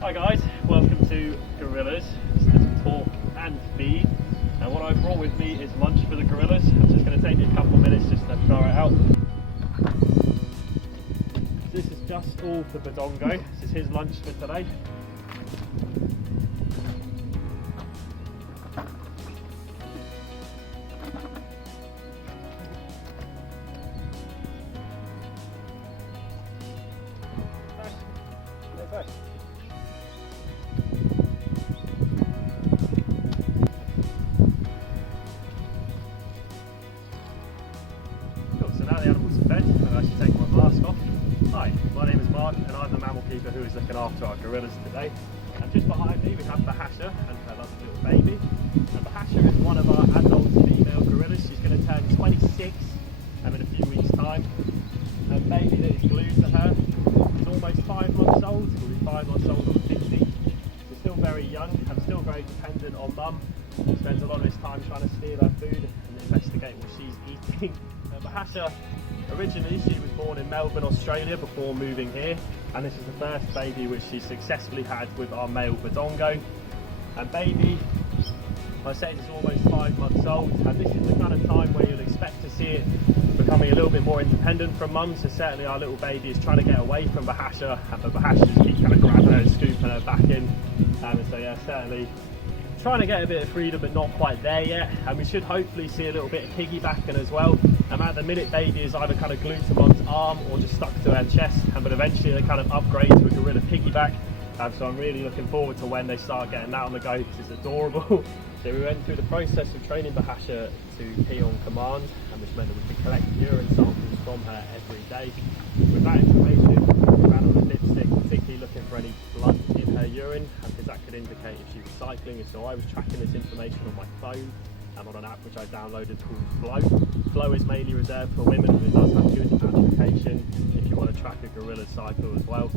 Hi guys, welcome to Gorillas. It's to talk and feed. And what I brought with me is lunch for the gorillas. It's just going to take me a couple of minutes just to throw it out. This is just all for Badongo. This is his lunch for today. So now the animals are fed, I've actually taken my mask off. Hi, my name is Mark and I'm the mammal keeper who is looking after our gorillas today. And just behind me we have Bahasha and her lovely little baby. And Bahasha is one of our adult female gorillas. She's going to turn 26 in a few weeks' time. Her baby that is glued to her is almost 5 months old. Will be 5 months old on the 15th. She's still very young and still very dependent on mum. Spends a lot of his time trying to steal her food and investigate what she's eating. Bahasha, originally she was born in Melbourne, Australia before moving here, and this is the first baby which she successfully had with our male Badongo. And baby, I say is almost 5 months old, and this is the kind of time where you'll expect to see it becoming a little bit more independent from mum. So certainly our little baby is trying to get away from Bahasha, but Bahasha just keeps kind of grabbing her and scooping her back in. And so yeah, certainly trying to get a bit of freedom but not quite there yet, and we should hopefully see a little bit of piggybacking as well. At the minute baby is either kind of glued to mum's arm or just stuck to her chest, but eventually they kind of upgrade to a gorilla piggyback. So I'm really looking forward to when they start getting that on the go, because it's adorable. So we went through the process of training Bahasha to pee on command, which meant that we could collect urine samples from her every day. With that information, we ran on a dipstick, particularly looking for any blood in her urine, because that could indicate if she was cycling. So I was tracking this information on my phone and on an app which I downloaded called Flow. Flow is mainly reserved for women, but it does have good application if you want to track a gorilla's cycle as well.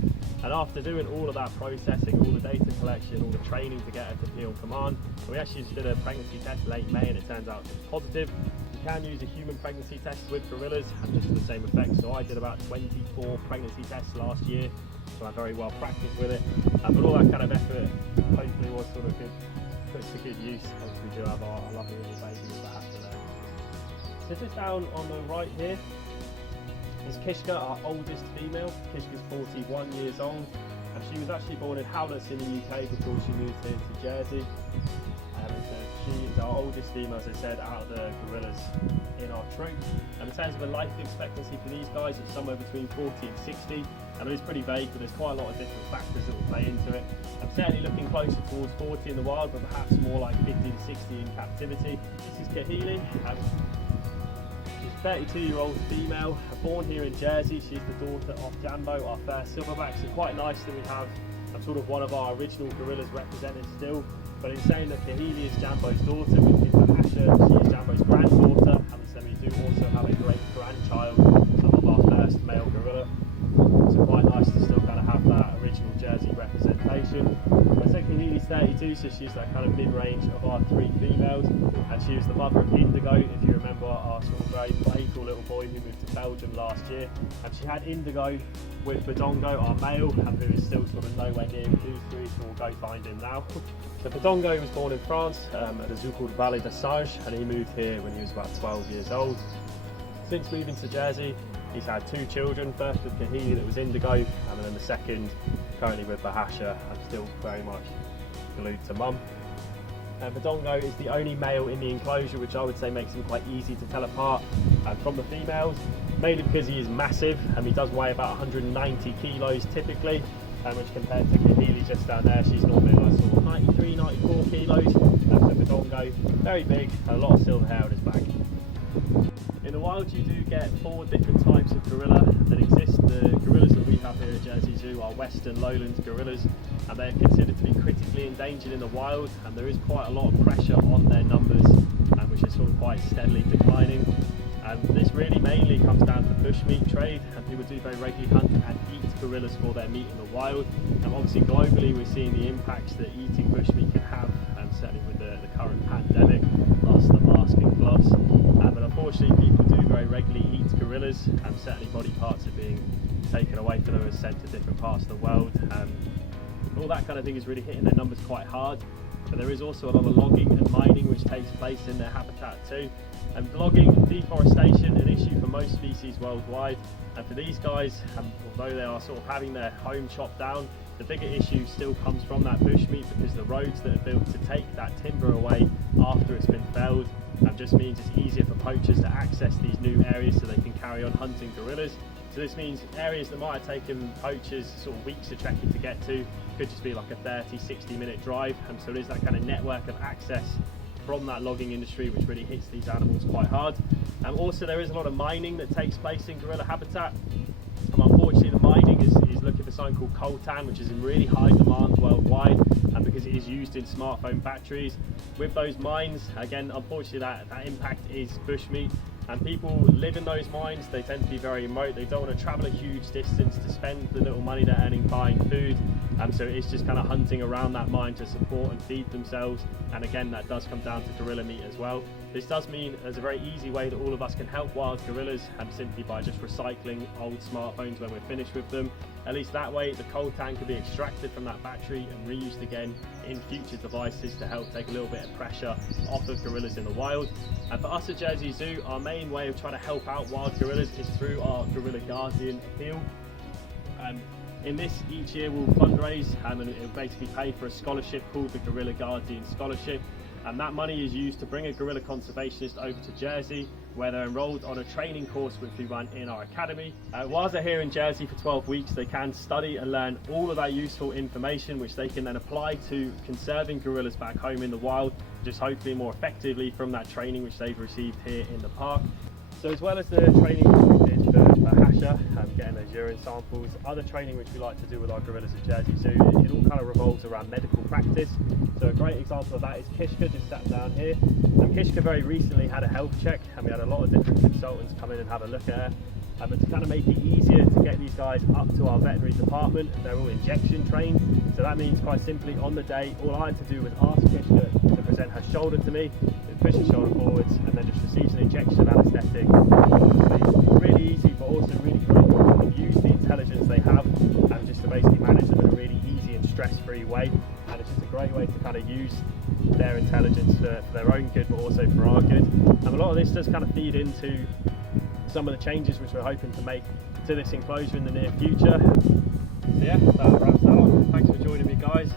And after doing all of that processing, all the data collection, all the training to get her to pee on command, we actually did a pregnancy test late May and it turns out it's positive. You can use a human pregnancy test with gorillas and just for the same effect. So I did about 24 pregnancy tests last year, so I'm very well practiced with it. But all that kind of effort hopefully was sort of good, put to good use once we do have our lovely little baby with Bahasha there. So just down on the right here is Kishka, our oldest female. Kishka's 41 years old, and she was actually born in Howlett in the UK before she moved here to Jersey. She is our oldest female, as I said, out of the gorillas in our troop. And in terms of a life expectancy for these guys, it's somewhere between 40 and 60. It is pretty vague, but there's quite a lot of different factors that will play into it. I'm certainly looking closer towards 40 in the wild, but perhaps more like 50 to 60 in captivity. This is Kahili. She's a 32-year-old female, born here in Jersey. She's the daughter of Jambo, our first silverback. So quite nice that we have sort of one of our original gorillas represented still. But in saying that Kahili is Jambo's daughter, we think Bahasha, she is Jambo's granddaughter, and so we do also have a great grandchild of our first male gorilla. So quite nice to still kind of have that original Jersey representation. I said Kahili's 32, so she's that kind of mid-range of our 3 females, and she was the mother of Indigo, if you remember, our sort of very playful little boy who moved to Belgium last year. And she had Indigo with Badongo, our male, and who is still sort of nowhere near Dewsbury, so we'll go find him now. So Badongo was born in France at a zoo called Vallée de Sage, and he moved here when he was about 12 years old. Since moving to Jersey, he's had 2 children, first with Kahili that was Indigo, and then the second currently with Bahasha, and still very much glued to mum. Badongo is the only male in the enclosure, which I would say makes him quite easy to tell apart from the females, mainly because he is massive, and he does weigh about 190 kilos typically, which compared to Kahili just down there, she's normally like sort of 93, 94 kilos. So Badongo, very big, and a lot of silver hair on his back. In the wild you do get 4 different types of gorilla that exist. The gorillas that we have here at Jersey Zoo are Western Lowlands gorillas, and they are considered to be critically endangered in the wild, and there is quite a lot of pressure on their numbers, which is sort of quite steadily declining. And this really mainly comes down to the bushmeat trade, and people do very regularly hunt and eat gorillas for their meat in the wild. And obviously globally we're seeing the impacts that eating bushmeat can have, and certainly with the current pandemic, plus the mask and gloves. But unfortunately people do very regularly eat gorillas, and certainly body parts are being taken away from them and sent to different parts of the world. All that kind of thing is really hitting their numbers quite hard. But there is also a lot of logging and mining which takes place in their habitat too. And logging, deforestation, an issue for most species worldwide. And for these guys, although they are sort of having their home chopped down, the bigger issue still comes from that bushmeat, because the roads that are built to take that timber away after it's been felled just means it's easier for poachers to access these new areas so they can carry on hunting gorillas. So this means areas that might have taken poachers sort of weeks of trekking to get to could just be like a 30-60 minute drive, and so there's that kind of network of access from that logging industry which really hits these animals quite hard. And also there is a lot of mining that takes place in gorilla habitat. Unfortunately the mining is looking for something called coltan, which is in really high demand worldwide, and because it is used in smartphone batteries. With those mines, again, unfortunately that impact is bushmeat, and people live in those mines. They tend to be very remote. They don't want to travel a huge distance to spend the little money they're earning buying food, so it's just kind of hunting around that mine to support and feed themselves. And again, that does come down to gorilla meat as well. This does mean there's a very easy way that all of us can help wild gorillas, simply by just recycling old smartphones when we're finished with them. At least that way the coltan can be extracted from that battery and reused again in future devices to help take a little bit of pressure off of gorillas in the wild. And for us at Jersey Zoo, our main way of trying to help out wild gorillas is through our Gorilla Guardian appeal. In this, each year we'll fundraise and it will basically pay for a scholarship called the Gorilla Guardian Scholarship, and that money is used to bring a gorilla conservationist over to Jersey, where they're enrolled on a training course which we run in our academy. Whilst they're here in Jersey for 12 weeks, they can study and learn all of that useful information which they can then apply to conserving gorillas back home in the wild, just hopefully more effectively from that training which they've received here in the park. So as well as the training we did for Hasha, getting those urine samples, other training which we like to do with our gorillas at Jersey Zoo, it all kind of revolves around medical practice. So a great example of that is Kishka, just sat down here. Kishka very recently had a health check, and we had a lot of different consultants come in and have a look at her. But to kind of make it easier to get these guys up to our veterinary department, they're all injection trained. So that means quite simply on the day, all I had to do was ask Kishka to present her shoulder to me, push the shoulder forwards, and then just receives an injection of anaesthetic. Really easy, but also really great to kind of use the intelligence they have and just to basically manage them in a really easy and stress-free way. And it's just a great way to kind of use their intelligence for their own good, but also for our good. And a lot of this does kind of feed into some of the changes which we're hoping to make to this enclosure in the near future. So yeah, that wraps that up. Thanks for joining me, guys.